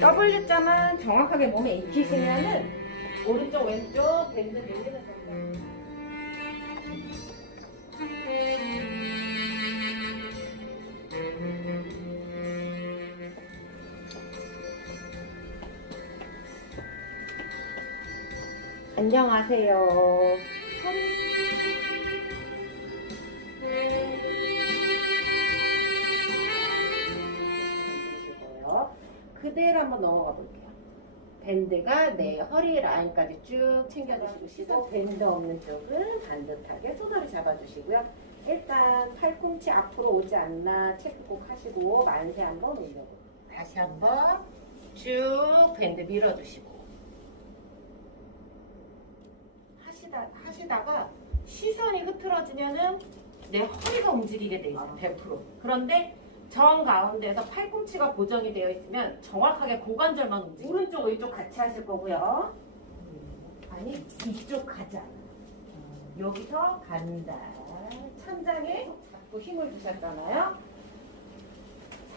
팔자만 정확하게 몸에 익히시면은 오른쪽 왼쪽 밴드 밀리는 정도. 안녕하세요. 그대로 한번 넘어가 볼게요. 밴드가 내 허리 라인까지 쭉 챙겨주시고 시선 밴드 없는 쪽은 반듯하게 손으로 잡아주시고요. 일단 팔꿈치 앞으로 오지 않나 체크 꼭 하시고 만세 한번 올려보고 다시 한번 쭉 밴드 밀어주시고 하시다, 하시다가 시선이 흐트러지면은 내 허리가 움직이게 돼 있어요. 100%. 그런데 정 가운데서 팔꿈치가 고정이 되어 있으면 정확하게 고관절만 움직여요. 오른쪽, 왼쪽 같이 하실 거고요. 아니, 이쪽 않아요. 여기서 간다. 천장에 자꾸 힘을 주셨잖아요.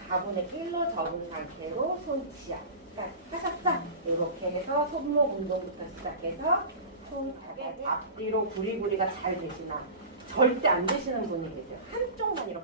4분의 1로 접은 상태로. 그러니까 사삭삭 이렇게 해서 손목 운동부터 시작해서 손가락에 앞뒤로 구리구리가 잘 되시나 절대 안 되시는 분이 계세요. 한쪽만 이렇게.